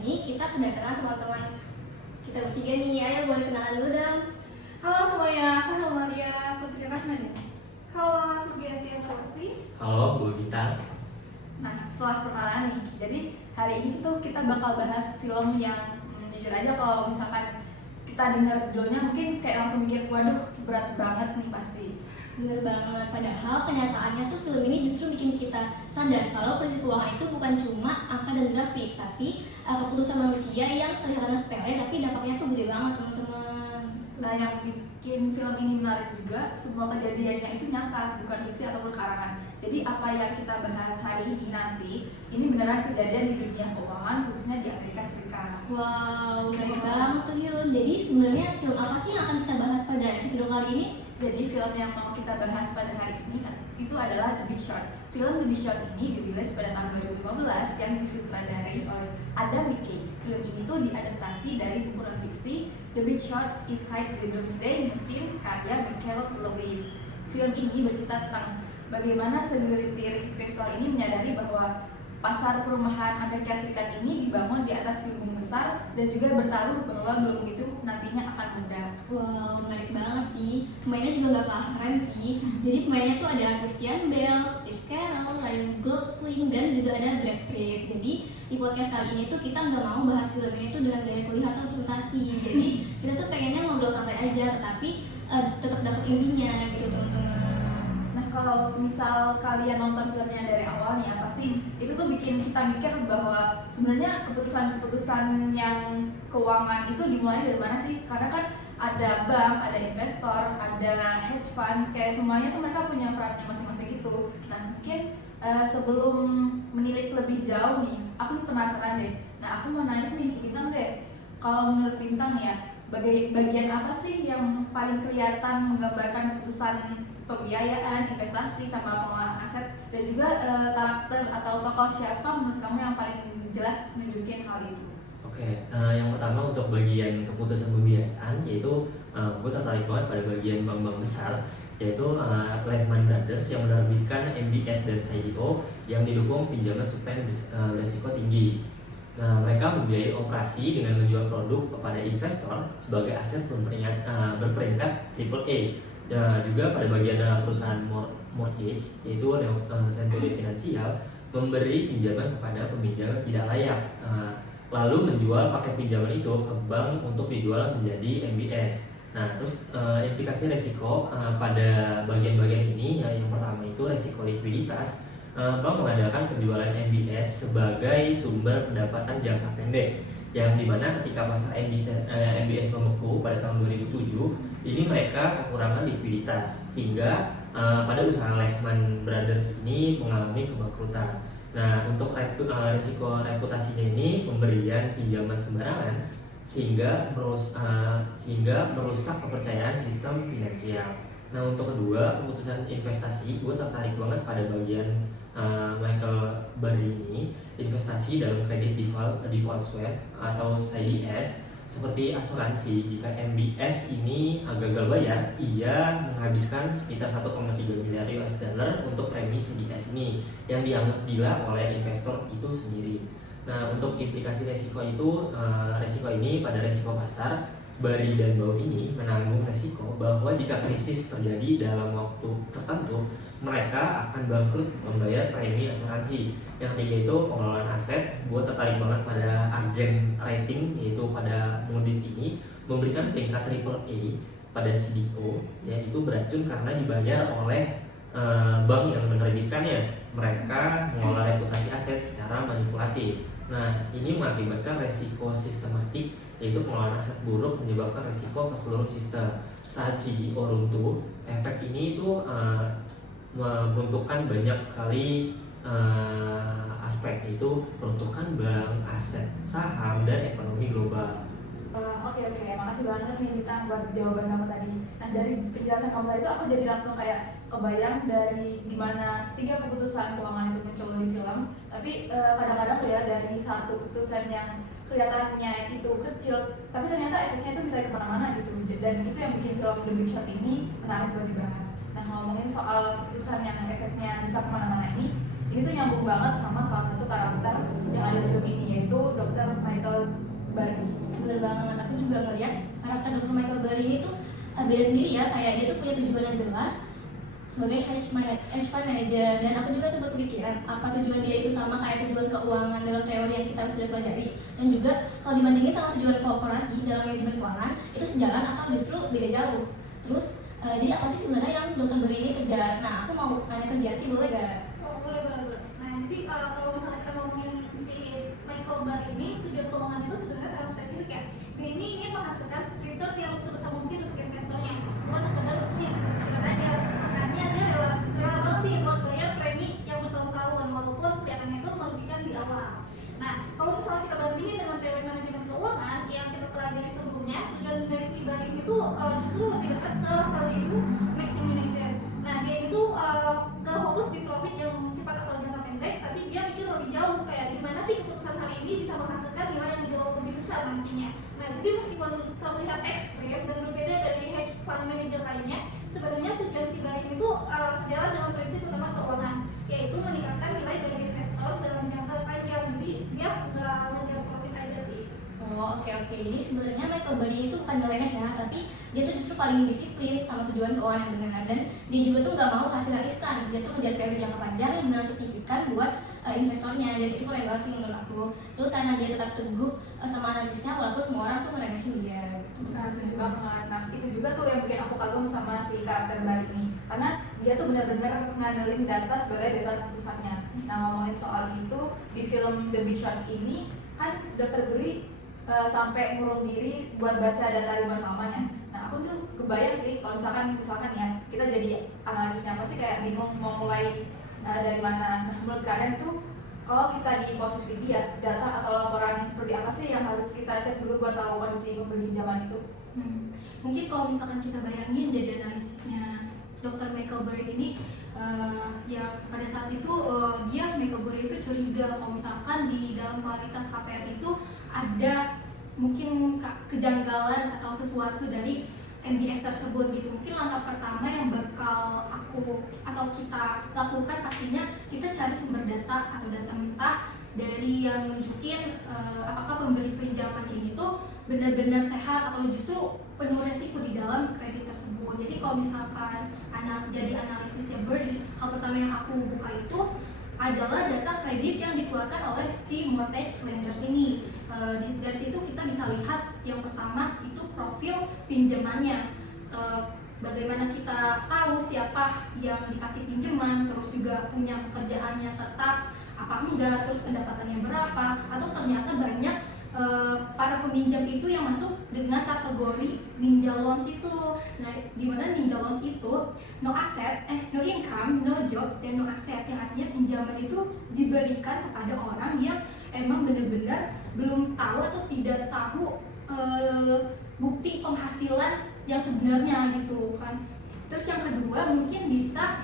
ini kita kedatangan teman-teman kita bertiga nih. Ayo boleh kenalan dulu dong. Halo semuanya, aku Maria Putri Rahman ya. Halo, aku Gianti Putri. Halo, Bu Gita. Nah, setelah perkenalan nih, jadi hari ini tuh kita bakal bahas film yang jujur aja kalau misalkan kita dengar judulnya mungkin kayak langsung mikir, waduh berat banget nih pasti. Bener banget, padahal kenyataannya tuh film ini justru bikin kita sadar kalau prinsip keuangan itu bukan cuma angka dan grafik, tapi keputusan manusia yang kelihatan sepele tapi dampaknya tuh gede banget teman-teman. Nah, yang bikin film ini menarik juga, semua kejadiannya itu nyata, bukan fiksi ataupun karangan. Jadi apa yang kita bahas hari ini nanti, ini beneran kejadian di dunia keuangan, khususnya di Amerika Serikat. Wow, menarik banget tuh Yun. Jadi sebenarnya film apa sih yang akan kita bahas pada episode kali ini? Jadi film yang mau kita bahas pada hari ini itu adalah The Big Short. Film The Big Short ini dirilis pada tahun 2015 yang disutradarai oleh Adam McKay. Film ini tuh diadaptasi dari buku non-fiksi The Big Short Inside the Doomsday Machine karya Michael Lewis. Film ini bercerita tentang bagaimana segelintir investor ini menyadari bahwa pasar perumahan Amerika Serikat ini dibangun di atas panggung besar dan juga bertaruh bahwa gelembung itu nantinya akan meledak. Wow, menarik banget sih. Pemainnya juga gak kalah keren sih. Jadi pemainnya tuh ada Christian Bale, Steve Carell, Ryan Gosling, dan juga ada Brad Pitt. Jadi di podcast kali ini tuh kita nggak mau bahas film ini tuh dengan gaya kuliah atau presentasi. Jadi kita tuh pengennya ngobrol santai aja, tetapi tetap dapat intinya gitu teman-teman. Nah, kalau misal kalian nonton filmnya dari awalnya, pasti itu tuh bikin kita mikir bahwa sebenarnya keputusan yang keuangan itu dimulai dari mana sih? Karena kan ada bank, ada investor, ada hedge fund, kayak semuanya tuh mereka punya perannya masing-masing gitu. Nah, mungkin sebelum menilik lebih jauh nih, aku penasaran deh. Nah, aku mau nanya nih, Bintang deh. Kalau menurut Bintang ya, bagian apa sih yang paling kelihatan menggambarkan keputusan pembiayaan, investasi, sama pengelolaan aset, dan juga karakter atau tokoh siapa menurut kamu yang paling jelas menunjukin hal itu? Oke, yang pertama untuk bagian keputusan pembiayaan, yaitu gue tertarik banget pada bagian bank-bank besar, yaitu Lehman Brothers yang menerbitkan MBS dan CDO yang didukung pinjaman subprime berisiko tinggi. Nah, mereka membiayai operasi dengan menjual produk kepada investor sebagai aset berperingkat AAA. Juga pada bagian perusahaan mortgage, yaitu Century Financial, memberi pinjaman kepada peminjam yang tidak layak, lalu menjual paket pinjaman itu ke bank untuk dijual menjadi MBS. Nah, terus implikasi resiko pada bagian-bagian ini, yang pertama itu resiko likuiditas. Bank mengadakan penjualan MBS sebagai sumber pendapatan jangka pendek, yang dimana ketika pasar MBS membeku pada tahun 2007, ini mereka kekurangan likuiditas hingga pada usaha Lehman Brothers ini mengalami kebangkrutan. Nah, untuk risiko reputasinya ini pemberian pinjaman sembarangan sehingga merusak kepercayaan sistem finansial. Nah, untuk kedua, keputusan investasi, gue tertarik banget pada bagian Michael Burry ini, investasi dalam kredit default swap atau CDS seperti asuransi. Jika MBS ini gagal bayar, ia menghabiskan sekitar 1,3 miliar US dollar untuk premi CDS ini yang dianggap gila oleh investor itu sendiri. Nah, untuk implikasi resiko ini pada resiko pasar, Bari dan Bau ini menanggung resiko bahwa jika krisis terjadi dalam waktu tertentu, mereka akan bangkrut membayar premi asuransi. Yang ketiga itu pengelolaan aset. Gue tertarik banget pada agen rating, yaitu pada Moody's ini memberikan peringkat AAA pada CDO, yaitu beracun karena dibayar oleh bank yang menerbitkannya. Mereka mengelola reputasi aset secara manipulatif. Nah, ini mengakibatkan resiko sistematik, yaitu pengelolaan aset buruk menyebabkan resiko ke seluruh sistem. Saat CDO runtuh, efek ini itu meruntuhkan banyak sekali aspek, yaitu peruntukan bank, aset, saham, dan ekonomi global. Oke, makasih banget nih Bintang buat jawaban kamu tadi. Nah, dari penjelasan kamu tadi itu aku jadi langsung kayak kebayang dari gimana 3 keputusan keuangan itu muncul di film. Tapi kadang-kadang tuh ya, dari satu keputusan yang kelihatannya itu kecil, tapi ternyata efeknya itu bisa kemana-mana gitu. Dan itu yang bikin film The Big Short ini menarik buat dibahas. Nah, ngomongin soal keputusan yang efeknya bisa kemana-mana ini tuh nyambung banget sama salah satu karakter yang ada di film ini, yaitu Dr. Michael juga ngeliat karakter Dr. Michael Burry ini tuh beda sendiri ya, kayak dia tuh punya tujuan yang jelas sebagai hedge fund manager, dan aku juga sempat kepikiran apa tujuan dia itu sama kayak tujuan keuangan dalam teori yang kita sudah pelajari, dan juga kalau dibandingin sama tujuan korporasi dalam manajemen keuangan itu sejalan atau justru beda jauh. Terus jadi apa sih sebenarnya yang Dr. Burry ini kejar? Nah, aku mau nanya ke Giati, boleh gak? Oh, boleh. Nah, nanti kalau misalnya kita ngomongin si Michael Burry ini, tujuan keuangan itu sebenarnya sangat spesifik ya. Dia ini ingin menghasilkan return yang sebesar mungkin untuk investornya, bukan sekedar untuk return aja. Makanya dia rela banget nih buat bayar premi yang bertahun-tahun, walaupun kelihatannya itu merugikan di awal. Nah, kalau misalnya kita bandingin dengan teori manajemen keuangan yang kita pelajari sebelumnya, tujuan dari si Burry itu justru lebih dekat ke value maximization. Nah, dia itu gak fokus di profit yang cepat atau jangka pendek, tapi dia mikir lebih jauh, kayak gimana sih keputusan hari ini bisa menghasilkan nilai yang jauh lebih besar nantinya. Nah, jadi meskipun terlihat ekstrem dan berbeda dari hedge fund manager lainnya, sebenarnya tujuan si Burry itu sejalan dengan prinsip utama keuangan, yaitu meningkatkan nilai bagi investor dalam jangka panjang. Jadi dia nggak ngejar profit aja sih. Oh, oke. Jadi sebenarnya Michael Burry itu bukan nyeleneh ya, tapi dia tuh justru paling disiplin sama tujuan keuangan yang benar, dan dia juga tuh nggak mau hasil yang instan. Dia tuh ngejar value jangka panjang yang benar signifikan buat investornya, dan itu keren banget sih menurut aku. Terus karena dia tetap teguh sama analisisnya walaupun semua orang tuh ngeremehin dia gitu. Nah, setuju banget. Nah, itu juga tuh yang bikin aku kagum sama si karakter Burry ini, karena dia tuh benar-benar ngandelin data sebagai dasar keputusannya. Nah, ngomongin soal itu, di film The Big Short ini kan Dr. Burry sampai ngurung diri buat baca data ribuan halaman ya. Nah, aku tuh kebayang sih kalau misalkan ya kita jadi analisisnya pasti kayak bingung mau mulai dari mana. Nah, menurut kalian tuh kalau kita di posisi dia, data atau laporan seperti apa sih yang harus kita cek dulu buat tahu kondisi pemberi pinjaman itu? Mungkin kalau misalkan kita bayangin jadi analisisnya Dr. Michael Burry ini, ya pada saat itu Michael Burry itu curiga kalau misalkan di dalam kualitas KPR itu ada mungkin kejanggalan atau sesuatu dari MBS tersebut gitu. Mungkin langkah pertama yang bakal aku atau kita lakukan pastinya kita cari sumber data atau data mentah dari yang nunjukin apakah pemberi pinjaman ini tuh benar-benar sehat atau justru penuh resiko di dalam kredit tersebut. Jadi kalau misalkan jadi analisisnya Burry, hal pertama yang aku buka itu adalah data kredit yang dikeluarkan oleh si mortgage lenders ini. Dari situ kita bisa lihat yang pertama itu profil pinjamannya. Bagaimana kita tahu siapa yang dikasih pinjaman, terus juga punya pekerjaannya tetap apa enggak, terus pendapatannya berapa, atau ternyata banyak para peminjam itu yang masuk dengan kategori ninja loans itu. Nah, di mana ninja loans itu no income, no job, dan no asset, yang artinya pinjaman itu diberikan kepada orang yang emang benar-benar belum tahu atau tidak tahu bukti penghasilan yang sebenarnya gitu kan. Terus yang kedua mungkin bisa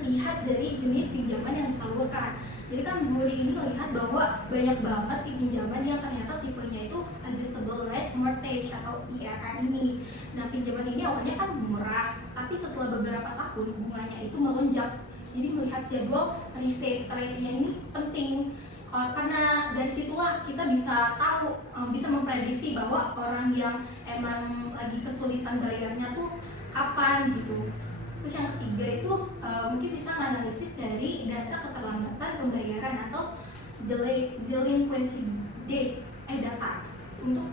lihat dari jenis pinjaman yang disalurkan. Jadi kan Burry ini melihat bahwa banyak banget pinjaman yang ternyata tipenya itu adjustable rate mortgage atau IRR ini. Nah, pinjaman ini awalnya kan murah, tapi setelah beberapa tahun bunganya itu melonjak. Jadi melihat jadwal reset rate-nya ini penting. Karena dari situlah kita bisa tahu, bisa memprediksi bahwa orang yang emang lagi kesulitan bayarnya tuh kapan gitu. Terus yang ketiga itu mungkin bisa menganalisis dari data keterlambatan pembayaran atau delinquency data untuk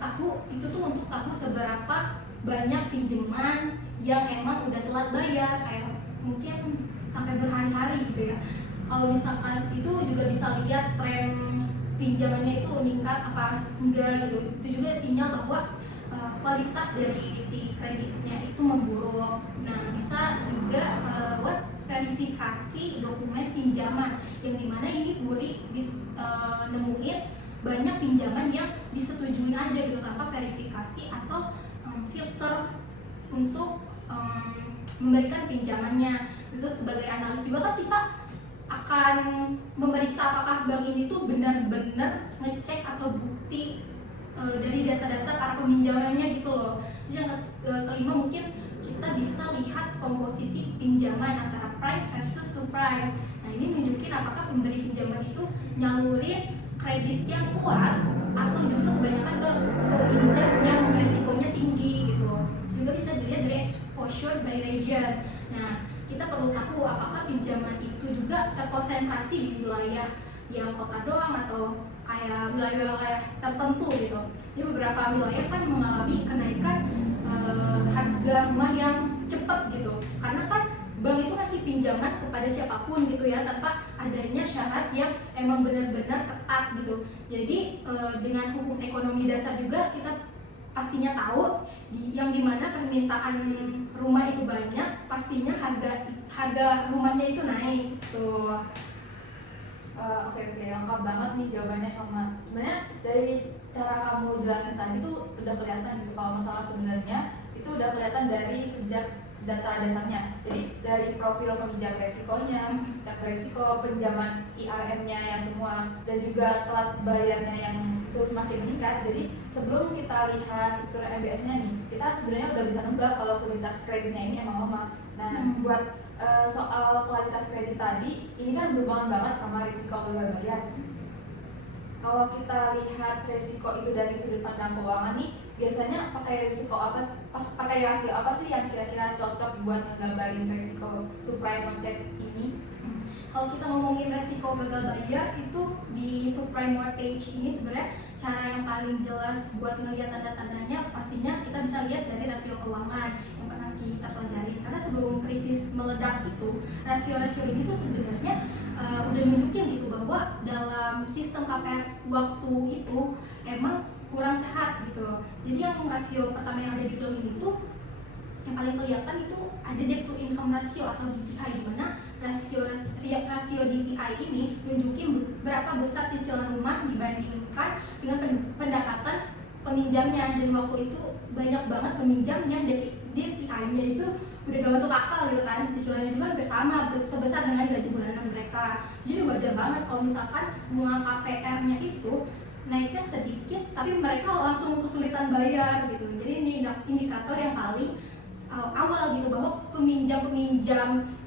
tahu seberapa banyak pinjaman yang emang udah telat bayar, kayak mungkin sampai berhari-hari gitu ya. Kalau misalkan itu juga bisa lihat tren pinjamannya itu meningkat apa enggak gitu. Itu juga sinyal bahwa kualitas dari si kreditnya itu memburuk. Nah, bisa juga verifikasi dokumen pinjaman, yang dimana ini Burry nemuin banyak pinjaman yang disetujuin aja gitu tanpa verifikasi atau filter untuk memberikan pinjamannya. Itu sebagai analis juga kan kita akan memeriksa apakah bank ini tuh benar-benar ngecek atau bukti dari data-data para peminjamannya gitu loh. Terus yang kelima mungkin kita bisa lihat komposisi pinjaman antara prime versus subprime. Nah, ini nunjukin apakah pemberi pinjaman itu nyalurin kredit yang kuat atau justru kebanyakan ke pinjam yang beresiko gitu. Juga bisa dilihat dari exposure by region. Nah, kita perlu tahu apakah pinjaman itu juga terkonsentrasi di wilayah yang kota doang atau kayak wilayah-wilayah tertentu gitu. Jadi beberapa wilayah kan mengalami kenaikan harga rumah yang cepat gitu, karena kan bank itu ngasih pinjaman kepada siapapun gitu ya, tanpa adanya syarat yang emang benar-benar ketat gitu. Jadi dengan hukum ekonomi dasar juga kita pastinya tahu yang dimana permintaan rumah itu banyak, pastinya harga rumahnya itu naik tuh. Oke, lengkap banget nih jawabannya Mama. Sebenarnya dari cara kamu jelasin tadi tuh udah kelihatan gitu kalau masalah sebenarnya itu udah kelihatan dari sejak data dasarnya. Jadi dari profil peminjam resikonya, resiko penjaman IRM-nya yang semua, dan juga telat bayarnya yang itu semakin meningkat. Jadi sebelum kita lihat struktur MBS-nya nih, kita sebenarnya udah bisa nebak kalau kualitas kreditnya ini emang lemah. Nah, buat soal kualitas kredit tadi, ini kan berhubungan banget sama risiko gagal bayar. Kalau kita lihat risiko itu dari sudut pandang keuangan nih, biasanya pakai rasio apa sih yang kira-kira cocok buat ngegambarin risiko subprime mortgage ini? Kalau kita ngomongin resiko gagal bayar itu di subprime mortgage ini sebenarnya cara yang paling jelas buat ngelihat tanda-tandanya pastinya kita bisa lihat dari rasio keuangan yang pernah kita pelajari. Karena sebelum krisis meledak itu, rasio-rasio ini tuh sebenarnya udah nunjukin gitu bahwa dalam sistem KPR waktu itu emang kurang sehat gitu. Jadi yang rasio pertama yang ada di film ini tuh yang paling kelihatan itu ada debt to income ratio atau DTI, di mana rasio DTI ini nunjukin berapa besar cicilan rumah dibandingkan dengan pendapatan peminjamnya. Dan waktu itu banyak banget peminjam yang DTI-nya itu udah gak masuk akal gitu kan, cicilannya juga hampir sama sebesar dengan gaji bulanan mereka. Jadi wajar banget kalau misalkan bunga KPR-nya itu naiknya sedikit tapi mereka langsung kesulitan bayar gitu. Jadi ini indikator yang paling awal gitu bahwa peminjam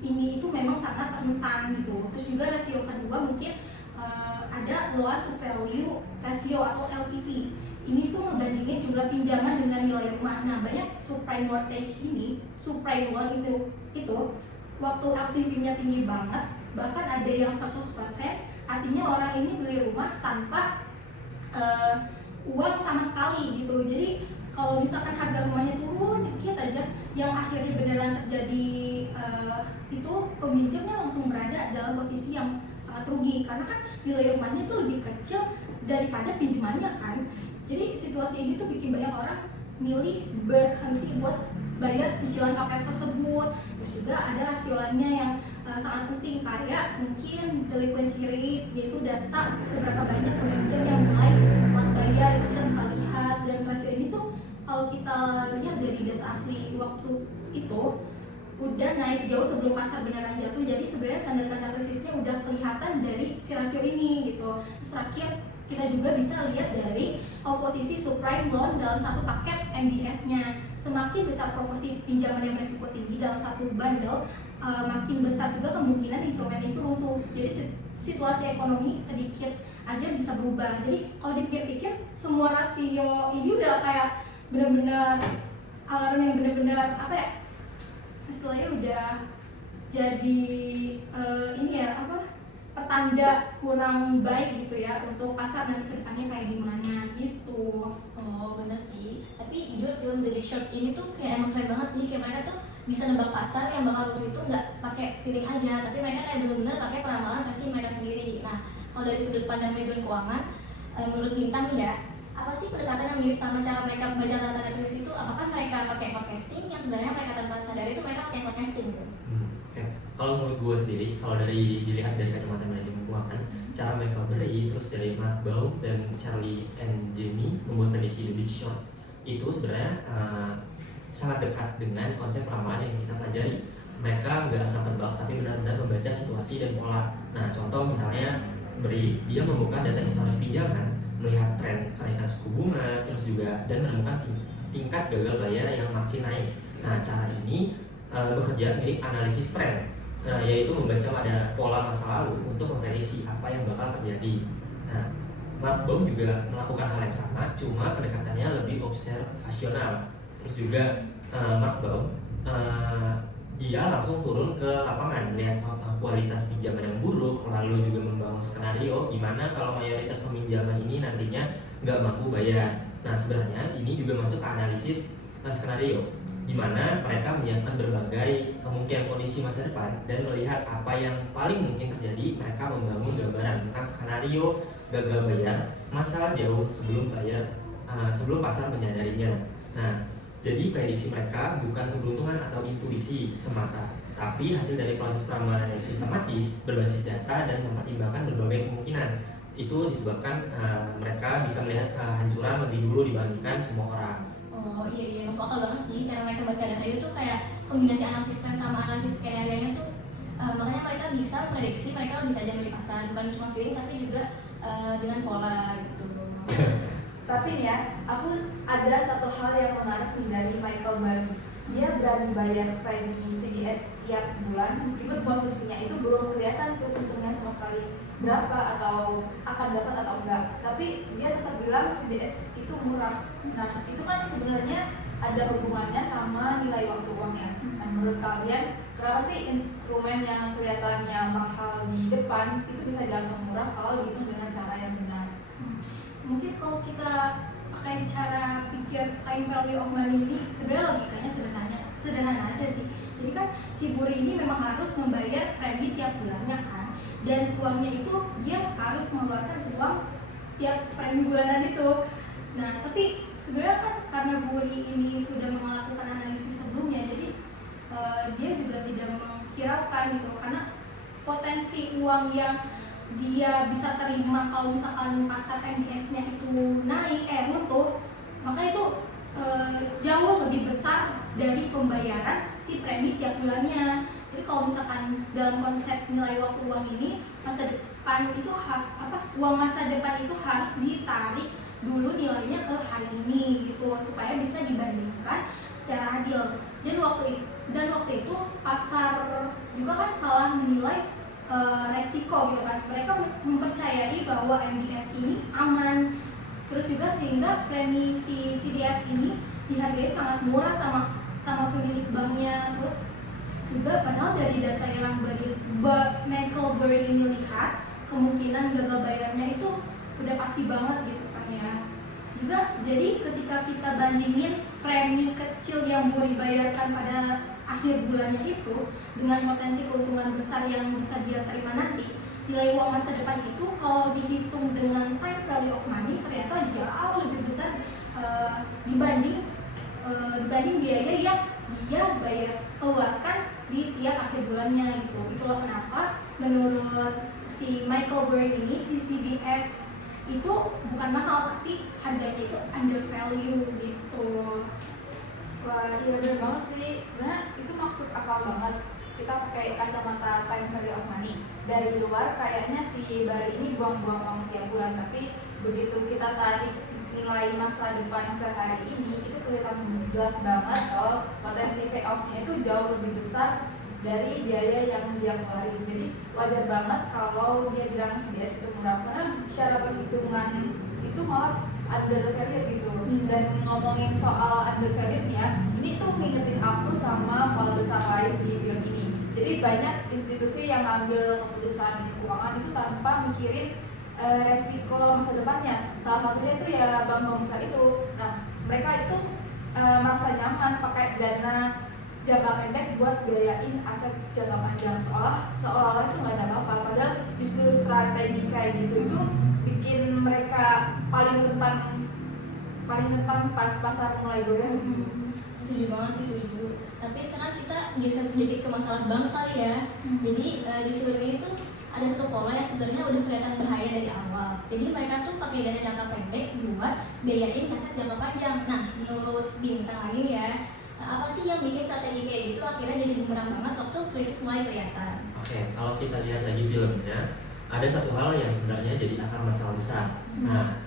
ini itu memang sangat rentan gitu. Terus juga rasio kedua mungkin ada loan to value ratio atau LTV. Ini tuh ngebandingin jumlah pinjaman dengan nilai rumah. Nah, banyak subprime mortgage ini, subprime loan itu waktu LTV-nya tinggi banget, bahkan ada yang 100%, artinya orang ini beli rumah tanpa uang sama sekali gitu. Jadi kalau misalkan harga rumahnya turun dikit aja, yang akhirnya beneran terjadi itu peminjamnya langsung berada dalam posisi yang sangat rugi, karena kan nilai rumahnya itu lebih kecil daripada pinjamannya kan. Jadi situasi ini tuh bikin banyak orang milih berhenti buat bayar cicilan KPR tersebut. Terus juga ada rasio lainnya yang sangat penting, kayak mungkin delinquency rate, yaitu data seberapa banyak peminjam yang mulai telat bayar, itu kita bisa lihat. Dan rasio ini tuh kalau kita lihat dari data asli waktu itu udah naik jauh sebelum pasar beneran jatuh. Jadi sebenarnya tanda-tanda krisisnya udah kelihatan dari si rasio ini gitu. Terus terakhir kita juga bisa lihat dari komposisi subprime loan dalam satu paket MBS-nya. Semakin besar proporsi pinjaman yang berisiko tinggi dalam satu bundle, makin besar juga kemungkinan instrumen itu runtuh. Jadi situasi ekonomi sedikit aja bisa berubah. Jadi kalau dipikir-pikir, semua rasio ini udah kayak benar-benar alarm yang benar-benar apa ya, istilahnya udah jadi ini ya apa, pertanda kurang baik gitu ya untuk pasar nanti kedepannya kayak gimana gitu. Oh bener sih, tapi jujur film The Big Short ini tuh kayak emang keren banget sih. Kayak mereka tuh bisa nebak pasar yang bakal turun itu nggak pakai feeling aja, tapi mereka kayak bener-bener pakai peramalan versi mereka sendiri. Nah, kalau dari sudut pandang manajemen keuangan, menurut Bintang ya, apa sih pendekatan yang mirip sama cara mereka membaca tanda-tanda krisis itu? Apakah mereka pakai forecasting yang sebenarnya mereka tanpa sadari itu mereka pakai forecasting gitu? Kalau menurut gue sendiri, kalau dari dilihat dari kacamata manajemen keuangan, cara mereka beri, terus dari Matt Baum dan Charlie and Jamie membuat prediksi The Big Short itu sebenarnya sangat dekat dengan konsep peramalan yang kita pelajari. Mereka nggak asal tebak, tapi benar-benar membaca situasi dan pola. Nah, contoh misalnya dia membuka data historis pinjaman, melihat tren kenaikan suku bunga, terus juga dan menemukan tingkat gagal bayar yang makin naik. Nah, cara ini bekerja mirip analisis tren. Yaitu membaca pada pola masa lalu untuk memprediksi apa yang bakal terjadi. Nah, Matt Baum juga melakukan hal yang sama, cuma pendekatannya lebih observasional. Terus juga Mark Baum dia langsung turun ke lapangan melihat kualitas pinjaman yang buruk, lalu juga membangun skenario gimana kalau mayoritas peminjaman ini nantinya nggak mampu bayar. Nah sebenarnya ini juga masuk ke analisis skenario, di mana mereka menyiapkan berbagai kemungkinan kondisi masa depan dan melihat apa yang paling mungkin terjadi. Mereka membangun gambaran tentang skenario gagal bayar, masalah jauh sebelum sebelum pasar menyadarinya. Nah, jadi prediksi mereka bukan keberuntungan atau intuisi semata, tapi hasil dari proses peramalan yang sistematis, berbasis data dan mempertimbangkan berbagai kemungkinan. Itu disebabkan mereka bisa melihat kehancuran lebih dulu dibandingkan semua orang. Oh iya, masuk akal banget sih cara mereka baca data itu tuh kayak kombinasi analisis tren sama analisis skenario-nya tuh makanya mereka bisa prediksi, mereka lebih tajam dari pasar, bukan cuma feeling tapi juga dengan pola gitu. Tapi nih ya, aku ada satu hal yang menarik nih dari Michael Burry. Dia berani bayar premi CDS tiap bulan meskipun posisinya itu belum kelihatan tuh untungnya sama sekali berapa atau akan dapat atau enggak. Tapi dia tetap bilang CDS itu murah. Nah, itu kan sebenarnya ada hubungannya sama nilai waktu uangnya. Nah, menurut kalian kenapa sih instrumen yang kelihatannya mahal di depan itu bisa dianggap murah kalau dihitung dengan cara yang benar? Mungkin kalau kita pakai cara pikir time value of money ini sebenarnya logikanya sederhana aja sih. Jadi kan si Burry ini memang harus membayar premi tiap bulannya kan, dan uangnya itu dia harus mengeluarkan uang tiap premi bulanan itu. Nah tapi sebenarnya kan karena Burry ini sudah melakukan analisis sebelumnya, jadi dia juga tidak menghiraukan gitu, karena potensi uang yang dia bisa terima kalau misalkan pasar MBS-nya itu runtuh, maka itu jauh lebih besar dari pembayaran si premi tiap bulannya. Jadi kalau misalkan dalam konsep nilai waktu uang ini, masa depan itu uang masa depan itu harus ditarik dulu nilainya ke hari ini gitu, supaya bisa dibandingkan secara adil. Dan waktu itu pasar juga kan salah menilai resiko gitu kan. Mereka mempercayai bahwa MBS ini aman, terus juga sehingga premi si CDS ini dihargai sangat murah sama pemilik banknya. Terus juga padahal dari data yang Michael Burry ini lihat, kemungkinan gagal bayarnya itu udah pasti banget gitu kan ya. Juga jadi ketika kita bandingin premi kecil yang Burry bayarkan pada akhir bulannya itu dengan potensi keuntungan besar yang bisa dia terima nanti, nilai uang masa depan itu kalau dihitung dengan time value of money ternyata jauh lebih besar dibanding biaya yang dia keluarkan di tiap akhir bulannya gitu. Itulah kenapa menurut si Michael Burry ini si CDS itu bukan mahal tapi harganya itu undervalue gitu. Wah, iya bener banget sih. Sebenarnya itu maksud akal banget. Kita pakai kacamata time value of money. Dari luar kayaknya si Burry ini buang-buang uang tiap bulan, tapi begitu kita tarik nilai masa depan ke hari ini, itu kelihatan jelas banget kalau potensi payoff-nya itu jauh lebih besar dari biaya yang dia keluarin. Jadi wajar banget kalau dia bilang CDS itu murah, karena secara perhitungan itu malah undervalued gitu. Dan ngomongin soal undervalued ya, ini tuh ngingetin aku sama pola besar lain di film ini. Jadi banyak institusi yang ambil keputusan keuangan itu tanpa mikirin resiko masa depannya. Salah satunya itu ya bank-bank besar itu. Nah, mereka itu merasa nyaman pakai dana jangka pendek buat biayain aset jangka panjang, seolah-olah itu nggak ada apa-apa. Padahal justru strategi kayak gitu itu bikin mereka paling rentan pas pasar mulai goyah. Setuju banget sih, setuju. Tapi sekarang kita geser sedikit ke masalah bank kali ya. Jadi di film ini tuh ada satu pola yang sebenarnya udah kelihatan bahaya dari awal. Jadi mereka tuh pakai dana jangka pendek buat biayain aset jangka panjang. Nah, menurut Bintang lagi ya, apa sih yang bikin strategi kayak gitu akhirnya jadi bumerang banget waktu krisis mulai kelihatan? Oke, kalau kita lihat lagi filmnya, ada satu hal yang sebenarnya jadi akar masalah besar. Nah,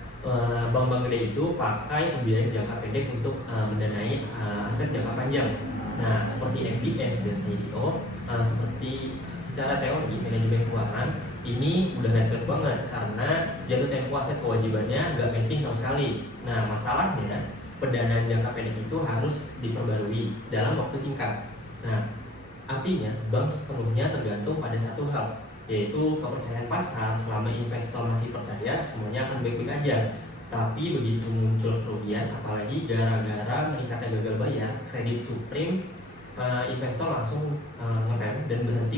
bank-bank gede itu pakai pembiayaan jangka pendek untuk mendanai aset jangka panjang. Nah, seperti MBS dan CDO, seperti secara teori manajemen keuangan ini udah red banget karena jatuh tempo aset kewajibannya nggak matching sama sekali. Nah, masalahnya pendanaan jangka pendek itu harus diperbarui dalam waktu singkat. Nah, artinya bank sepenuhnya tergantung pada satu hal, yaitu kepercayaan pasar. Selama investor masih percaya, semuanya akan baik-baik aja. Tapi begitu muncul kerugian, apalagi gara-gara meningkatnya gagal bayar, kredit subprime, investor langsung ngerem dan berhenti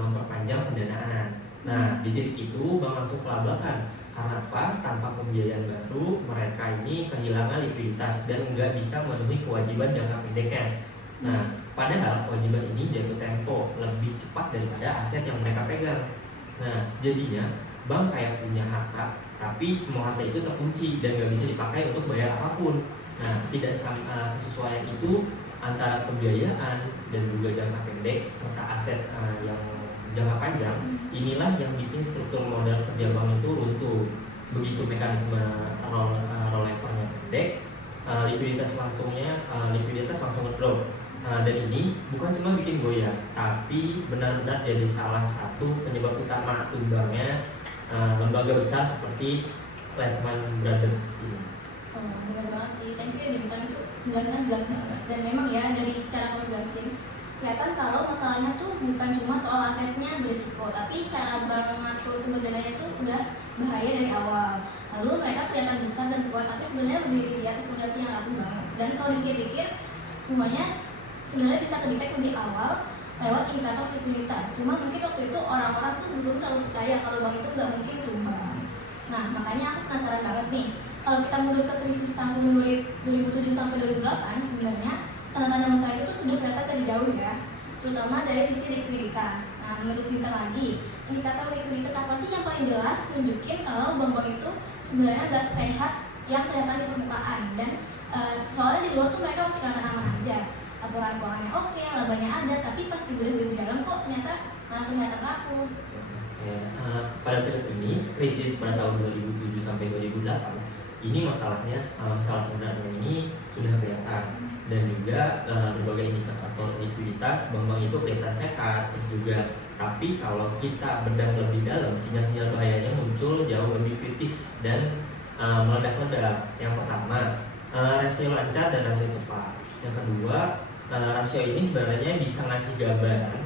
memperpanjang pendanaan. Nah, di titik itu bank langsung kelabakan. Karena apa? Tanpa pembiayaan baru, mereka ini kehilangan likuiditas dan nggak bisa memenuhi kewajiban jangka pendeknya. Nah, padahal kewajiban ini jatuh tempo lebih cepat daripada aset yang mereka pegang. Nah, jadinya bank kayak punya harta, tapi semua harta itu terkunci dan nggak bisa dipakai untuk bayar apapun. Nah, tidak kesesuaian itu antara pembiayaan dan juga jangka pendek serta aset yang jangka panjang, inilah yang bikin struktur modal kerja bank itu runtuh. Begitu mekanisme rollovernya pendek, likuiditas langsung ngedrop. Dan ini bukan cuma bikin goyah, tapi benar-benar jadi salah satu penyebab utama tumbangnya lembaga besar seperti Lehman Brothers ini. Oh, benar banget sih. Thank you ya Bintang, itu penjelasannya jelas banget. Dan memang ya dari cara kamu jelasin kelihatan kalau masalahnya tuh bukan cuma soal asetnya berisiko, tapi cara bank mengatur sumber dananya itu udah bahaya dari awal. Lalu mereka kelihatan besar dan kuat, tapi sebenarnya berdiri di atas fondasi yang rapuh banget. Dan kalau dipikir-pikir, semuanya sebenarnya bisa kedetek lebih awal lewat indikator likuiditas. Cuma mungkin waktu itu orang-orang tuh belum terlalu percaya kalau bank itu nggak mungkin tumbang. Nah, makanya aku penasaran banget nih, kalau kita mundur ke krisis tahun 2007 sampai 2008, sebenarnya tanda-tanda masalah itu tuh sudah kelihatan dari jauh ya, terutama dari sisi likuiditas. Nah, menurut Bintang lagi, indikator likuiditas apa sih yang paling jelas nunjukin kalau bank-bank itu sebenarnya nggak sehat yang kelihatan di permukaan? Dan soalnya di luar tuh mereka masih kelihatan aman aja, laporan keuangannya oke, labanya ada, tapi pas dibeli lebih dalam kok ternyata malah kelihatan rapuh. Pada periode ini, krisis pada tahun 2007 sampai 2008, ini masalah sebenarnya ini sudah kelihatan, dan juga berbagai indikator likuiditas bank-bank itu kelihatan sehat terus juga. Tapi kalau kita bedah lebih dalam, sinyal-sinyal bahayanya muncul jauh lebih kritis dan meledak-ledak. Yang pertama, rasio lancar dan rasio cepat. Yang kedua, rasio ini sebenarnya bisa ngasih gambaran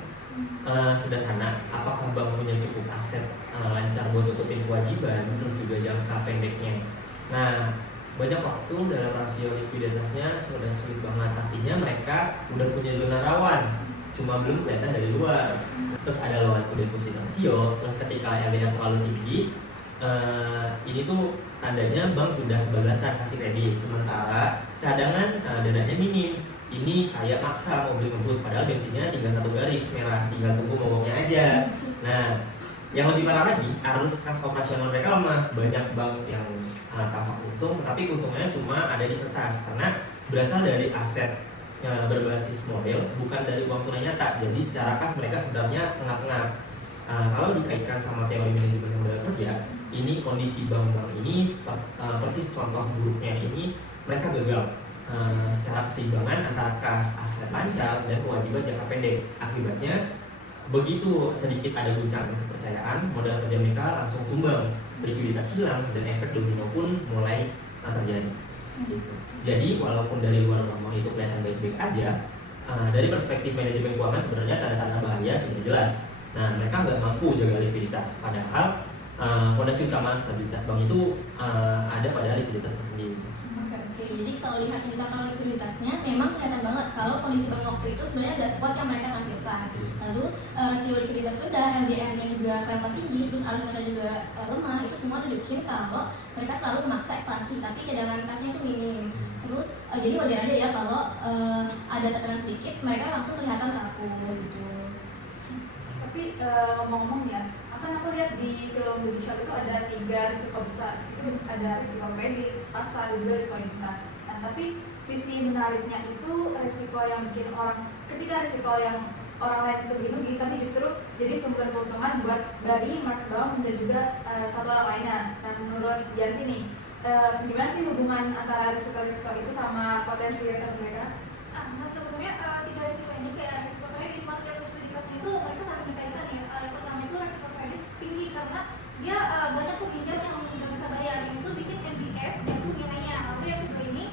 sederhana apakah bank punya cukup aset lancar buat tutupin kewajiban, terus juga jangka pendeknya. Nah, banyak waktu dalam rasio likuiditasnya sudah sulit banget, artinya mereka udah punya zona rawan, cuma belum kelihatan dari luar. Terus ada loan to deposit rasio, terus ketika LDR terlalu tinggi, ini tuh tandanya bank sudah kebablasan kasih kredit, sementara cadangan dananya minim. Ini kayak maksa mau beli ngebut, padahal bensinnya tinggal satu garis merah, tinggal tunggu mogoknya aja. Nah, yang lebih parah lagi, arus kas operasional mereka lemah. Banyak bank yang tampak untung, tapi untungnya cuma ada di kertas karena berasal dari aset berbasis model, bukan dari uang tunai nyata. Jadi secara kas mereka sebenarnya ngap-ngap. Kalau dikaitkan sama teori manajemen modal kerja, ini kondisi bank-bank ini persis contoh buruknya. Ini mereka gagal secara keseimbangan antara kas, aset lancar, dan kewajiban jangka pendek. Akibatnya begitu sedikit ada guncangan kepercayaan, modal kerja mereka langsung tumbang, likuiditas hilang, dan efek domino pun mulai terjadi. Gitu. Jadi walaupun dari luar bank itu kelihatan baik-baik aja, dari perspektif manajemen keuangan sebenarnya tanda-tanda bahaya sudah jelas. Nah, mereka nggak mampu jaga likuiditas, padahal fondasi utama stabilitas bank itu ada pada likuiditas tersendiri. Oke, jadi kalau lihat indikator likuiditasnya memang kelihatan banget kalau kondisi bank waktu itu sebenarnya agak sekuat yang mereka tampilkan. Lalu rasio likuiditas rendah, LDM-nya juga kelihatan tinggi, terus arus mereka juga lemah. Itu semua tunjukin kalau mereka terlalu memaksa ekspansi, tapi cadangan kasnya itu minim. Terus jadi wajar aja ya kalau ada tekanan sedikit mereka langsung kelihatan rapuh gitu. Tapi ngomong-ngomong ya, aku lihat di film Baby Shark itu ada 3 risiko besar. Itu ada risiko kredit, pasar, juga likuiditas. Nah, tapi sisi menariknya itu risiko yang bikin orang, ketika risiko yang orang lain itu bikin rugi, tapi justru jadi sumber keuntungan buat dari Mark Baum dan juga satu orang lainnya. Nah, menurut Yanti nih, gimana sih hubungan antara risiko-risiko itu sama potensi return mereka? Nah, sebenarnya tiga risiko ini kayak risiko kredit, market likuiditas itu mereka saling berkaitan ya. Yang pertama itu risiko kredit tinggi karena dia banyak tuh pinjam yang nggak bisa bayar, itu bikin MBS jatuh nilainya. Lalu yang kedua ini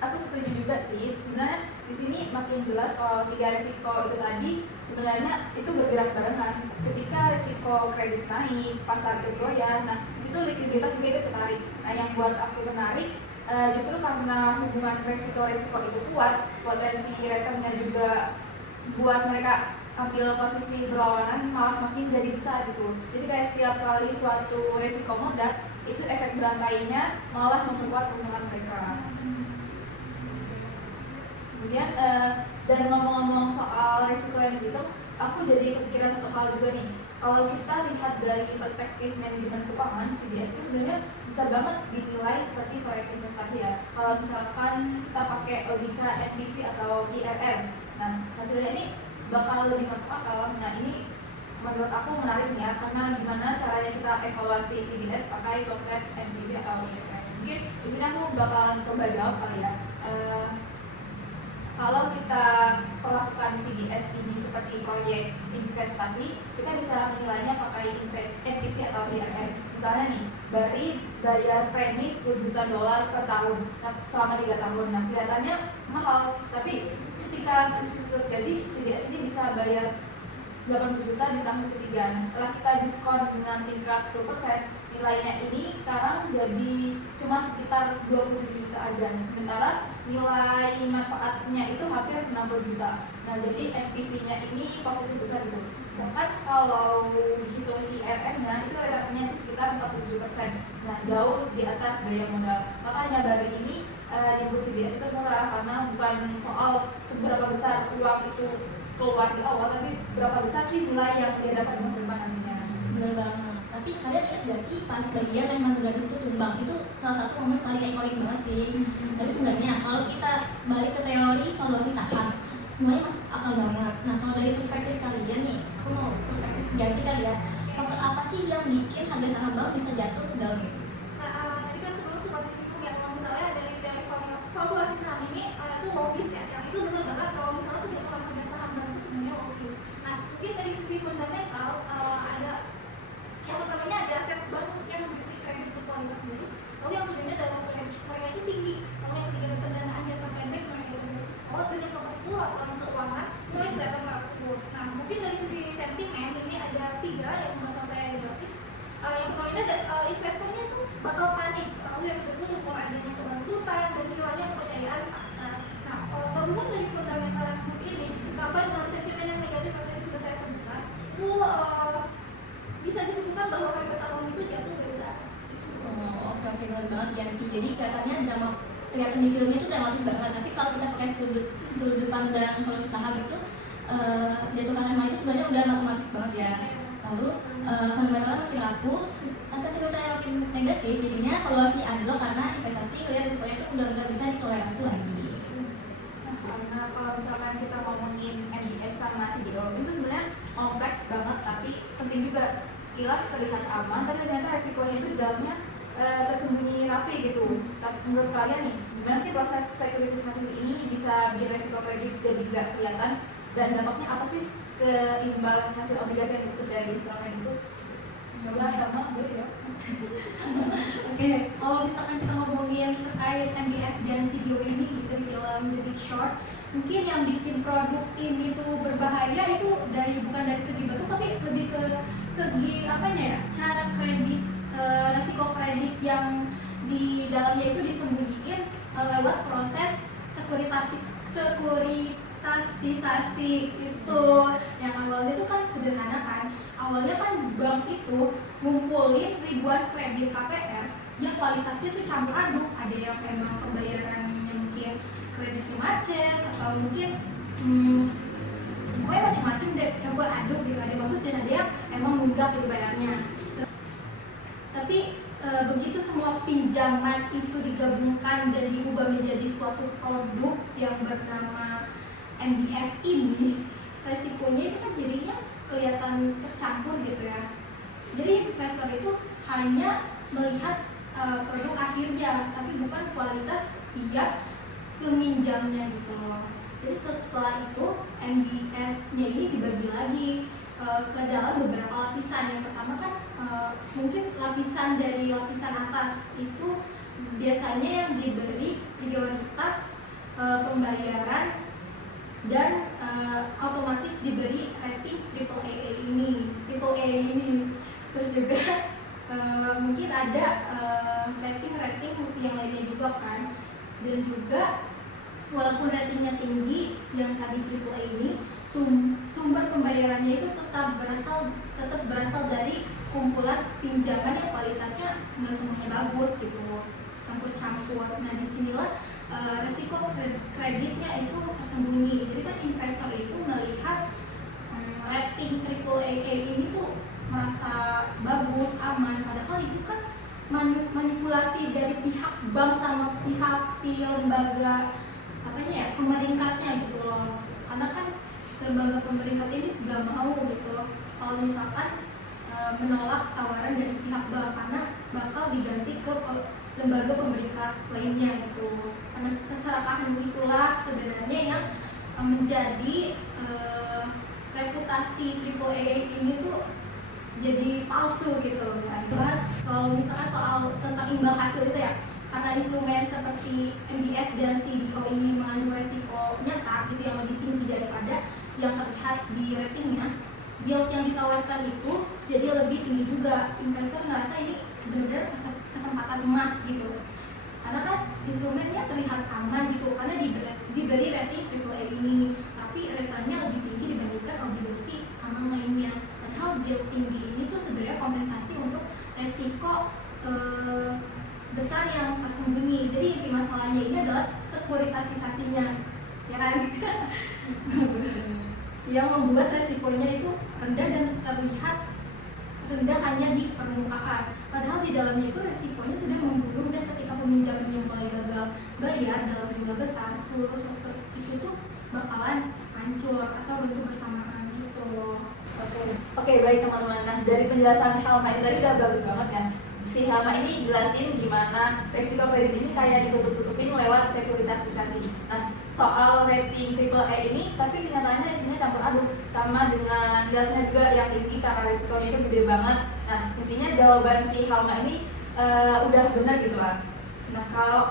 aku setuju juga sih. Sebenarnya di sini makin jelas kalau 3 resiko itu tadi sebenarnya itu bergerak barengan. Ketika resiko kredit naik, pasar bergoyah, nah di situ likuiditas juga itu tertarik. Nah yang buat aku menarik justru karena hubungan resiko-resiko itu kuat, potensi returnnya juga buat mereka ambil posisi berlawanan malah makin jadi besar gitu. Jadi kayak setiap kali suatu resiko meledak, itu efek berantainya malah memperkuat hubungan mereka. Kemudian dan ngomong-ngomong soal resiko yang begitu, aku jadi kepikiran satu hal juga nih. Kalau kita lihat dari perspektif manajemen keuangan, CDS itu sebenarnya bisa banget dinilai seperti proyek investasi ya. Kalau misalkan kita pakai logika NPV atau IRR, nah hasilnya ini bakal lebih masuk akal. Nah ini menurut aku menarik ya, karena gimana caranya kita evaluasi CDS pakai konsep NPV atau IRR. Mungkin di sini aku bakal coba jawab kali ya. Kalau kita melakukan CDS ini seperti proyek investasi, kita bisa menilainya pakai NPV atau IRR. Misalnya nih, Bari bayar premi $10 juta per tahun selama 3 tahun. Nah, kelihatannya mahal, tapi ketika krisis terjadi, CDS ini bisa bayar 80 juta di tahun ketiga. Nah, setelah kita diskon dengan tingkat 10%, nilainya ini sekarang jadi cuma sekitar 20 juta aja. Sementara nilai manfaatnya itu hampir 60 juta. Nah, jadi NPV-nya ini positif besar gitu. Bahkan kalau dihitung IRR-nya itu returnnya itu sekitar 47%. Nah, jauh di atas biaya modal. Makanya Bari ini nyebut CDS itu murah karena bukan soal seberapa besar uang itu keluar di awal, tapi berapa besar sih nilai yang dia dapat di masa depan nantinya. Bener banget. Tapi kalian ingat gak sih pas bagian Lehman Brothers itu tumbang, itu salah satu momen paling ikonik banget sih. Tapi sebenarnya kalau kita balik ke teori valuasi saham, semuanya masuk akal banget. Nah kalau dari perspektif kalian nih, aku mau perspektif ganti kali ya. Faktor apa sih yang bikin harga saham bank bisa jatuh sedalam itu? Nah, tadi kan sebelum sempat disinggung ya, kalau misalnya dari kalkulasi saham ini itu logis ya, yang itu benar banget kalau misalnya tuh jatuh harga saham bank itu sebenarnya logis. Nah, mungkin dari sisi fundamental ada yang pertamanya ada aset bank yang berisi kredit berkualitas sendiri, lalu yang keduanya dalam mereka itu tinggi, lalu yang ketiga pendanaan jangka pendek mereka berisiko, dan yang keempat itu laporan keuangan mulai kelihatan rapuh. Nah, mungkin dari sisi sentimen ini ada 3 yang bakal saya grafik. Yang pertama ini ada investornya tuh bakal panik, lalu yang kedua mulai adanya kebangkrutan dan hilangnya kepercayaan pasar. Nah, gabungan dari fundamental yang ini ditambah dengan sentimen yang negatif yang tadi sudah saya sebutkan, itu bisa disebutkan bahwa harga saham itu jatuh dari atas. Oh, oke, benar banget ganti. Jadi kelihatannya kelihatan di filmnya itu dramatis banget. Tapi kalau kita pakai sudut pandang valuasi saham itu jatuh kanan itu sebenarnya udah matematis banget ya. Lalu fundamentalnya makin rapuh, sentimennya makin negatif, jadinya valuasi anjlok karena investasi lihat risikonya itu udah nggak bisa ditoleransi lagi. Nah, karena kalau misalkan kita ngomongin MBS sama CDO itu sebenarnya kompleks banget, tapi penting juga. Sekilas terlihat aman, tapi ternyata resikonya itu di dalamnya tersembunyi rapi gitu. Tapi menurut kalian nih, gimana sih proses sekuritisasi ini bisa bikin resiko kredit jadi nggak kelihatan, dan dampaknya apa sih ke imbal hasil obligasi yang tutup dari instrumen itu? Coba Herma, boleh ya? Oke, kalau misalkan kita ngomongin terkait MBS dan CDO ini gitu di film The Big Short, mungkin yang bikin produk ini tuh berbahaya itu bukan dari segi bentuk, tapi lebih ke segi apanya ya, cara kredit, resiko kredit yang di dalamnya itu disembunyiin lewat proses sekuritisasi itu. Yang awalnya itu kan sederhana kan, awalnya kan bank itu ngumpulin ribuan kredit KPR yang kualitasnya tuh campur aduk, ada yang emang pembayarannya mungkin kreditnya macet, atau mungkin pokoknya macam-macam deh, campur aduk gitu, ada yang bagus dan ada yang emang nunggak gitu bayarnya. Tapi begitu semua pinjaman itu digabungkan dan diubah menjadi suatu produk yang bernama MBS ini, resikonya itu kan jadinya kelihatan tercampur gitu ya. Jadi investor itu hanya melihat produk akhirnya, tapi bukan kualitas tiap peminjamnya gitu loh. Jadi setelah itu MBS-nya ini dibagi lagi ke dalam beberapa lapisan. Yang pertama kan mungkin lapisan dari lapisan atas itu biasanya yang diberi prioritas pembayaran dan otomatis diberi rating triple A ini. Terus juga mungkin ada rating yang lainnya juga kan. Dan juga walaupun ratingnya tinggi yang tadi triple A ini, sumber pembayarannya itu tetap berasal dari kumpulan pinjaman yang kualitasnya nggak semuanya bagus gitu, campur-campur. Nah disinilah resiko kreditnya itu tersembunyi. Jadi kan investor itu melihat rating AAA ini tuh merasa bagus, aman, padahal itu kan manipulasi dari pihak bank sama pihak si lembaga pemeringkatnya gitu loh. Karena kan lembaga pemeringkat ini nggak mau gitu kalau misalkan menolak tawaran dari pihak bank, karena bakal diganti ke lembaga pemeringkat lainnya gitu. Karena keserakahan itulah sebenarnya yang menjadi reputasi AAA ini tuh jadi palsu gitu. Nah, dibahas kalau misalkan soal tentang imbal hasil itu ya, karena instrumen seperti MBS dan CDO ini mengandung resiko nyata gitu yang lebih tinggi daripada yang terlihat di ratingnya, yield yang ditawarkan itu jadi lebih tinggi juga. Investor ngerasa ini benar-benar kesempatan emas gitu, karena kan instrumennya terlihat aman gitu karena diberi rating AAA ini, tapi returnnya lebih tinggi dibandingkan obligasi aman lainnya. Padahal yield tinggi ini tuh sebenarnya kompensasi untuk resiko besar yang tersembunyi. Jadi inti masalahnya ini adalah sekuritisasinya, ya kan? Yang membuat resikonya itu rendah dan terlihat rendah hanya di permukaan. Padahal di dalamnya itu resikonya sudah membunuh, dan ketika peminjaman yang mulai gagal bayar dalam jumlah besar, seluruh sektor itu tuh bakalan hancur atau runtuh bersamaan gitu. Oke, baik teman-teman. Nah, dari penjelasan Helma ini tadi udah bagus banget ya. Si Helma ini jelasin gimana resiko kredit ini kayak ditutup-tutupin lewat sekuritisasi. Nah, soal rating AAA ini, tapi kenyataannya isinya campur aduk, sama dengan yieldnya juga yang tinggi karena resikonya itu gede banget. Nah, intinya jawaban si Helma ini udah benar gitu lah. Nah, kalau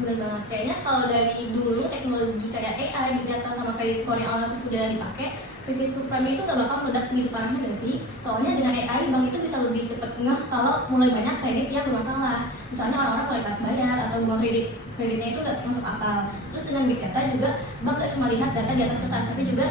benar banget, kayaknya kalau dari dulu teknologi kayak AI, big data sama credit scoring alternatif sudah dipakai, krisis subprime itu nggak bakal meledak segitu parahnya nggak sih? Soalnya dengan AI, bank itu bisa lebih cepat ngeh kalau mulai banyak kredit yang bermasalah. Misalnya orang-orang mulai telat bayar atau bunga kreditnya itu nggak masuk akal. Terus dengan big data juga, bank nggak cuma lihat data di atas kertas, tapi juga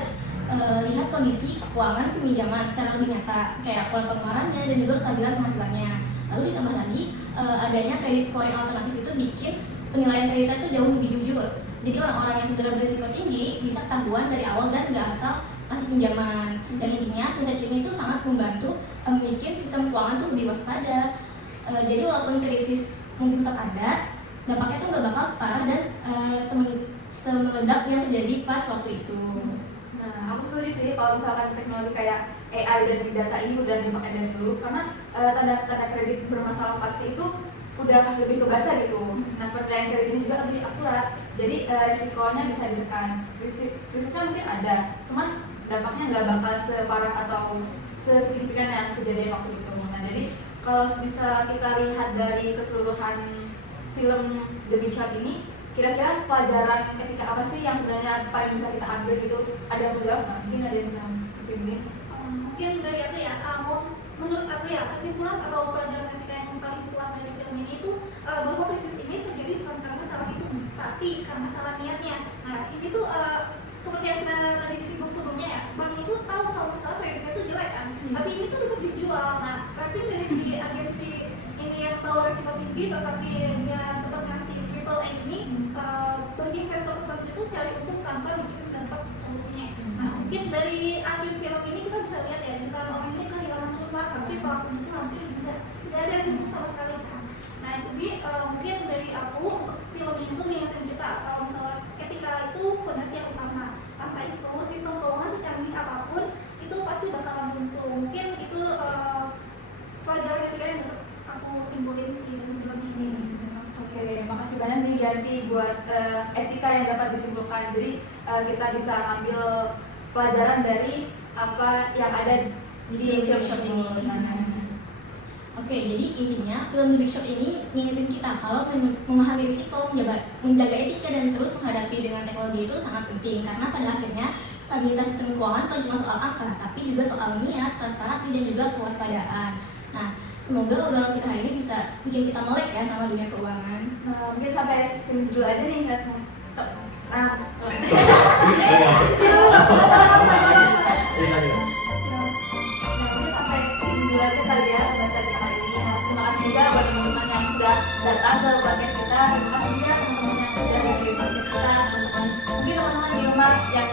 lihat kondisi keuangan peminjaman secara lebih nyata, kayak pola pengeluarannya dan juga kestabilan penghasilannya. Lalu ditambah lagi adanya credit scoring alternatif itu bikin penilaian kreditnya itu jauh lebih jujur. Jadi orang-orang yang sebenarnya berisiko tinggi bisa ketahuan dari awal dan nggak asal kasih pinjaman. Dan intinya fintech ini itu sangat membantu bikin sistem keuangan tuh lebih waspada. Jadi walaupun krisis mungkin tetap ada, dampaknya tuh nggak bakal separah dan semeledak yang terjadi pas waktu itu. Nah, aku setuju sih kalau misalkan teknologi kayak AI dan big data ini udah dipakai dari dulu, karena tanda-tanda kredit bermasalah pasti itu udah lebih kebaca gitu. Nah, penilaian kredit ini juga lebih akurat, jadi resikonya bisa ditekan. Krisisnya mungkin ada, cuman dampaknya nggak bakal separah atau sesignifikan yang kejadian waktu itu. Nah, jadi kalau bisa kita lihat dari keseluruhan film The Big Short ini, kira-kira pelajaran etika apa sih yang sebenarnya paling bisa kita ambil gitu? Ada yang mau jawab nggak? Mungkin ada yang bisa kesini. Mungkin dari aku ya, menurut aku ya, kesimpulan atau pelajaran etika yang paling kuat dari film ini itu bahwa krisis ini terjadi bukan karena salah itu, tapi karena salah niatnya. Nah, ini tuh seperti yang sudah tadi disinggung sebelumnya ya, bank itu tahu kalau misalnya kreditnya itu jelek kan, tapi ini tuh tetap dijual. Nah, berarti dari si agensi ini yang tahu resiko tinggi tetapi dia tetap ngasih triple A ini bagi investor tertentu itu cari untung tanpa dapat solusinya. Nah, mungkin dari akhir film ini kita bisa lihat ya, jika orang ini kehilangan rumah tapi pelakunya itu hampir tidak ada untung sama sekali kan. Nah, jadi mungkin dari aku untuk film ini tuh mengingatkan kita kalau misalnya etika itu fondasi yang utama. Tanpa itu sistem keuangan secanggih apapun itu pasti bakalan buntu. Mungkin itu pelajaran etika yang dapat aku simpulin sih dalam film ini. Oke, makasih banyak nih Ganti buat etika yang dapat disimpulkan. Jadi kita bisa ambil pelajaran dari apa yang ada di film short ini. Oke, jadi intinya film The Big Short ini ngingetin kita kalau memahami risiko, menjaga etika dan terus menghadapi dengan teknologi itu sangat penting karena pada akhirnya stabilitas sistem keuangan bukan cuma soal angka, tapi juga soal niat, transparansi dan juga kewaspadaan. Nah, semoga obrolan kita hari ini bisa bikin kita melek ya sama dunia keuangan. Mungkin sampai sini dulu aja nih. Mungkin sampai sini dulu aja kali ya pembahasan kita hari ini. Terima kasih juga buat teman-teman yang sudah datang ke podcast kita. Terima kasih juga teman-teman yang sudah dengerin podcast kita, teman-teman. Mungkin teman-teman di rumah yang